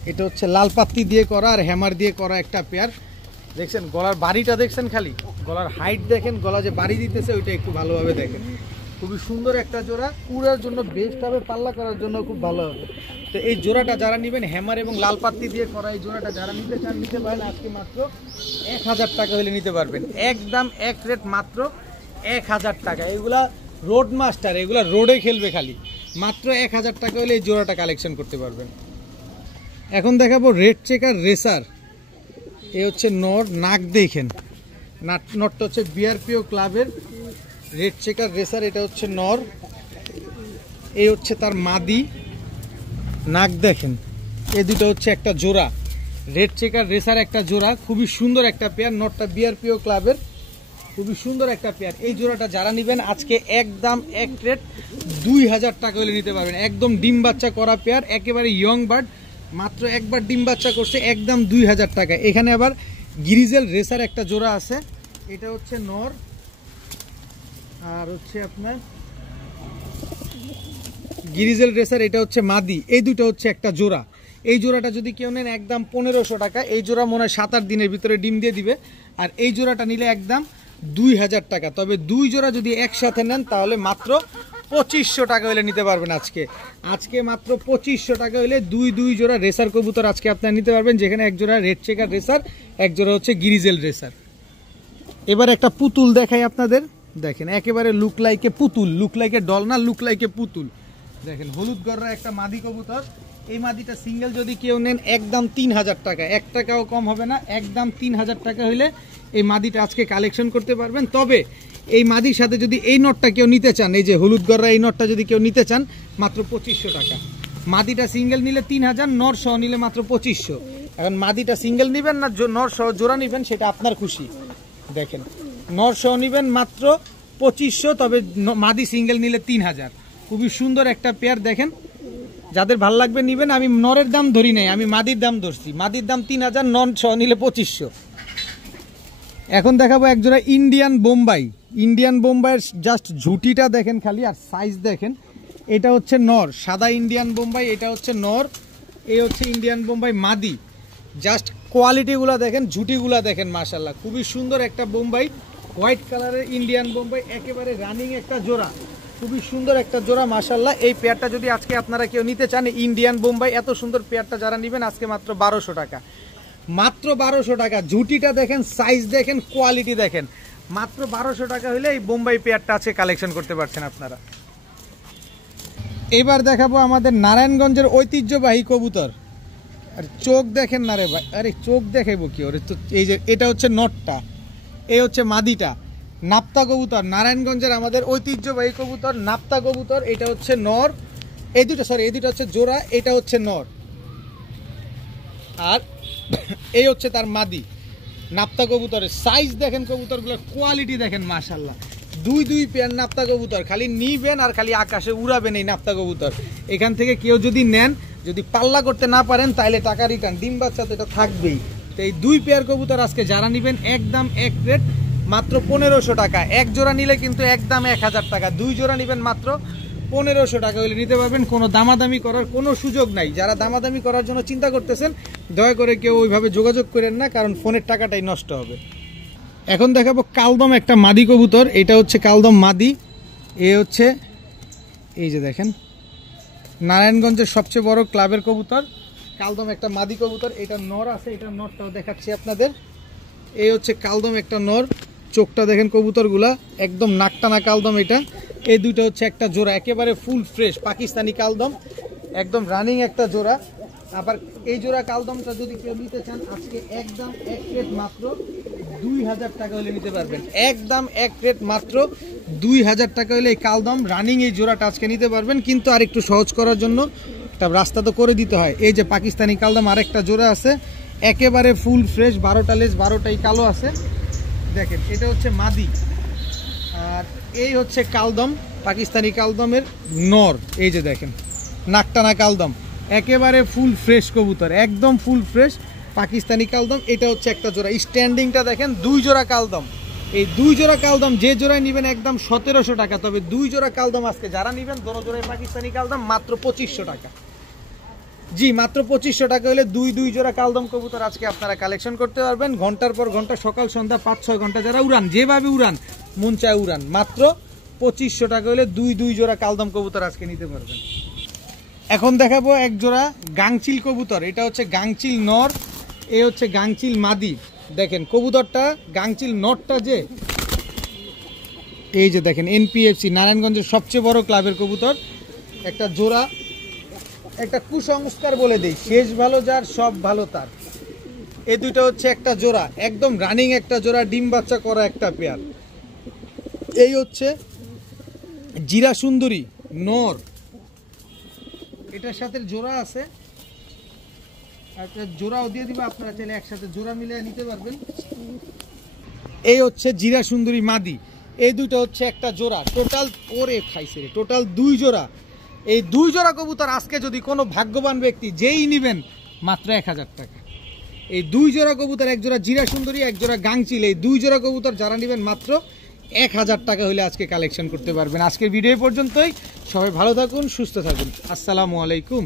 এটা হচ্ছে লাল পাত্তি দিয়ে করা আর হ্যামার দিয়ে করা একটা পেয়ার। দেখছেন গলার বাড়িটা দেখছেন, খালি গলার হাইট দেখেন, গলা যে বাড়ি দিতেছে ওইটা একটু ভালোভাবে দেখেন। খুবই সুন্দর একটা জোড়া, উড়ার জন্য বেস্ট হবে, পাল্লা করার জন্য খুব ভালো হবে। তো এই জোড়াটা যারা নেবেন হ্যামার এবং লাল পাত্তি দিয়ে করা এই জোড়াটা যারা নিতে চান নিতে পারেন। আজকে মাত্র 1000 টাকা হলে নিতে পারবেন। একদম এক রেট মাত্র 1000 টাকা। এগুলা রোড মাস্টার, এগুলা রোডে খেলবে খালি। মাত্র 1000 টাকা হলে এই জোড়াটা কালেকশন করতে পারবেন। এখন দেখাবো রেড চেকার রেসার। এ হচ্ছে নর, নাক দেখেন, নটটা হচ্ছে বিআরপিও ক্লাবের রেড চেকার রেসার। এটা হচ্ছে নর, এই হচ্ছে তার মাদি, নাক দেখেন। এই দুটো হচ্ছে একটা জোড়া, রেড চেকার রেসার একটা জোড়া, খুবই সুন্দর একটা পেয়ার। নটটা বিআরপিও ক্লাবের, খুবই সুন্দর একটা পেয়ার। এই জোড়াটা যারা নেবেন আজকে একদম এক রেট 2000 টাকা হলে নিতে পারবেন। একদম ডিম বাচ্চা করা পেয়ার, একেবারে ইয়ং বার্ড, মাত্র একবার ডিম বাচ্চা করছে, একদম 2000 টাকা। এখানে আবার গ্রিজেল রেসার একটা জোড়া আছে, এটা হচ্ছে নর আর হচ্ছে আপনার গ্রিজেল রেসার, এটা হচ্ছে মাদি। এই দুটো হচ্ছে একটা জোড়া। এই জোড়াটা যদি কেউ নেন একদম 1500 টাকা। এই জোড়া মনে হয় 7-8 দিনের ভিতরে ডিম দিয়ে দিবে। আর এই জোড়াটা নিলে একদম 2000 টাকা। তবে দুই জোড়া যদি একসাথে নেন তাহলে মাত্র 2500 টাকা হলে নিতে পারবেন। আজকে মাত্র 2500 টাকা হলে দুই জোড়া রেসার কবুতর আজকে আপনারা নিতে পারবেন, যেখানে এক জোড়া রেড চেকার রেসার, এক জোড়া হচ্ছে গ্রিজেল রেসার। এবার একটা পুতুল দেখাই আপনাদের, দেখেন একেবারে লুক লাইকে পুতুল, লুক লাইকে ডল না, লুক লাইকে পুতুল। দেখেন হলুদ গররা একটা মাদি কবুতর। এই মাদিটা সিঙ্গেল যদি কেউ নেন একদম 3000 টাকা, 1 টাকাও কম হবে না। একদম 3000 টাকা হলে এই মাদিটা আজকে কালেকশন করতে পারবেন। তবে এই মাদির সাথে যদি এই নটটা কেউ নিতে চান, এই যে হলুদ গররা এই নটটা যদি কেউ নিতে চান মাত্র 2500 টাকা। মাদিটা সিঙ্গেল নিলে 3000, নর সহ নিলে মাত্র 2500। এখন মাদিটা সিঙ্গেল নেবেন না নর সহ জোড়া নেবেন সেটা আপনার খুশি। দেখেন নর সহ নেবেন মাত্র 2500, তবে মাদি সিঙ্গেল নিলে 3000। খুবই সুন্দর একটা পেয়ার। দেখেন যাদের ভাল লাগবে নেবেন। আমি নরের দাম ধরি নাই, আমি মাদির দাম ধরছি। মাদির দাম 3000, নর সহ নিলে 2500। এখন দেখাবো এক জোড়া ইন্ডিয়ান বোম্বাই। ইন্ডিয়ান বোম্বাইয়ের জাস্ট ঝুটিটা দেখেন খালি, আর সাইজ দেখেন। এটা হচ্ছে নর, সাদা ইন্ডিয়ান বোম্বাই, এটা হচ্ছে নর, এই হচ্ছে ইন্ডিয়ান বোম্বাই মাদি। জাস্ট কোয়ালিটিগুলো দেখেন, ঝুটিগুলা দেখেন, মাশাআল্লাহ খুবই সুন্দর একটা বোম্বাই, হোয়াইট কালারের ইন্ডিয়ান বোম্বাই, একেবারে রানিং একটা জোড়া, খুবই সুন্দর একটা জোড়া মাশাআল্লাহ। এই পেয়ারটা যদি আজকে আপনারা কেউ নিতে চান, ইন্ডিয়ান বোম্বাই এত সুন্দর পেয়ারটা যারা নেবেন আজকে মাত্র 1200 টাকা। মাত্র 1200 টাকা। ঝুটিটা দেখেন, সাইজ দেখেন, কোয়ালিটি দেখেন। মাত্র 1200 টাকা হলে এই বোম্বাই পেয়ারটা আজকে কালেকশন করতে পারছেন আপনারা। এবার দেখাবো আমাদের নারায়ণগঞ্জের ঐতিহ্যবাহী কবুতর। আর চোখ দেখেন না রে ভাই, আরে চোখ দেখাইবো কি ওরে। তো এই যে এটা হচ্ছে নটটা, এই হচ্ছে মাদিটা, নাপ্তা কবুতর। নারায়ণগঞ্জের আমাদের ঐতিহ্যবাহী কবুতর নাপ্তা কবুতর। এটা হচ্ছে নর, এই দুটো হচ্ছে জোড়া, এটা হচ্ছে নর আর এই হচ্ছে তার মাদি। নাপ্তা কবুতরের সাইজ দেখেন, কবুতরগুলোর কোয়ালিটি দেখেন, মাশাআল্লাহ। দুই পেয়ার নাপ্তা কবুতর, খালি নিবেন আর খালি আকাশে উড়াবেন এই নাপ্তা কবুতর। এখান থেকে কেউ যদি নেন, যদি পাল্লা করতে না পারেন তাহলে টাকা রিটার্ন, ডিম বাচ্চা তো এটা থাকবেই। তো এই দুই পেয়ার কবুতর আজকে যারা নেবেন একদম এক রেট মাত্র 1500 টাকা। এক জোড়া নিলে কিন্তু একদম 1000 টাকা। দুই জোড়া নেবেন মাত্র 1500 টাকা হলে নিতে পারবেন। কোনো দামাদামি করার কোনো সুযোগ নাই। যারা দামাদামি করার জন্য চিন্তা করতেছেন দয়া করে কেউ ওইভাবে যোগাযোগ করেন না, কারণ ফোনের টাকাটাই নষ্ট হবে। এখন দেখাবো কালদম একটা মাদি কবুতর। এটা হচ্ছে কালদম মাদি, এ হচ্ছে এই যে দেখেন নারায়ণগঞ্জের সবচেয়ে বড় ক্লাবের কবুতর কালদম একটা মাদি কবুতর। এটা নর আছে, এটা নরটাও দেখাচ্ছি আপনাদের। এই হচ্ছে কালদম একটা নর, চোখটা দেখেন কবুতরগুলা একদম নাকটানা কালদম। এটা এই দুটো হচ্ছে একটা জোড়া, একেবারে ফুল ফ্রেশ পাকিস্তানি কালদম, একদম রানিং একটা জোড়া। আবার এই জোড়া কালদমটা যদি কেউ নিতে চান আজকে একদম এক রেট মাত্র 2000 টাকা হলে নিতে পারবেন। একদম এক রেট মাত্র 2000 টাকা হলে এই কালদম রানিং এই জোড়াটা আজকে নিতে পারবেন। কিন্তু আর একটু সহজ করার জন্য একটা রাস্তা তো করে দিতে হয়। এই যে পাকিস্তানি কালদম আরেকটা জোড়া আছে, একেবারে ফুল ফ্রেশ, 12টা লেজ 12টাই কালো আছে। দেখেন এটা হচ্ছে মাদি, এই হচ্ছে কালদম, পাকিস্তানি কালদমের নর। এই যে দেখেন নাকটানা কালদম, একেবারে ফুল ফ্রেশ কবুতর, একদম ফুল ফ্রেশ পাকিস্তানি কালদম। এটা হচ্ছে একটা জোড়া, স্ট্যান্ডিংটা দেখেন, 2 জোড়া কালদম। এই 2 জোড়া কালদম যে জোড়ায় নেবেন একদম 1700 টাকা। তবে 2 জোড়া কালদম আজকে যারা নেবেন, দোনো জোড়ায় পাকিস্তানি কালদম মাত্র 2500 টাকা। জি, মাত্র 2500 টাকা হলে 2 জোড়া কালদম কবুতর আজকে আপনারা কালেকশন করতে পারবেন। ঘন্টার পর ঘন্টা, সকাল সন্ধ্যা 5-6 ঘন্টা যারা উড়ান, যেভাবে উড়ান মন চায় উড়ান, মাত্র 2500 টাকা হলে 2 জোড়া কালদম কবুতর আজকে নিতে পারবেন। এখন দেখাবো এক জোড়া গাংচিল কবুতর। এটা হচ্ছে গাংচিল নর, এ হচ্ছে গাংচিল মাদি। দেখেন কবুতরটা, গাংচিল নরটা যে এই যে দেখেন, এনপিএফসি নারায়ণগঞ্জের সবচেয়ে বড় ক্লাবের কবুতর। একটা জোড়া, একটা কুসংস্কার বলে দেই, শেষ ভালো যার সব ভালো তার। এই দুটো হচ্ছে একটা জোড়া, একদম রানিং একটা জোড়া, ডিম বাচ্চা করা একটা পেয়ার। এই হচ্ছে জিরা সুন্দরী নর, এটার সাথে জোড়া আছে, একটা জোড়াও দিয়ে দিবে, আপনারা চাইলে একসাথে জোড়া মিলিয়ে নিতে পারবেন। এই হচ্ছে জিরা সুন্দরী মাদি, এই দুটো হচ্ছে একটা জোড়া। টোটাল ওরে খাইছে রে, টোটাল 2 জোড়া। এই 2 জোড়া কবুতর আজকে যদি কোনো ভাগ্যবান ব্যক্তি যেই নেবেন, মাত্র 1000 টাকা। এই 2 জোড়া কবুতর, এক জোড়া জিরা সুন্দরী, এক জোড়া গাংচিল, এই 2 জোড়া কবুতর যারা নেবেন মাত্র 1000 টাকা হলে আজকে কালেকশন করতে পারবেন। আজকের ভিডিও পর্যন্তই, সবাই ভালো থাকুন, সুস্থ থাকুন, আসসালামু আলাইকুম।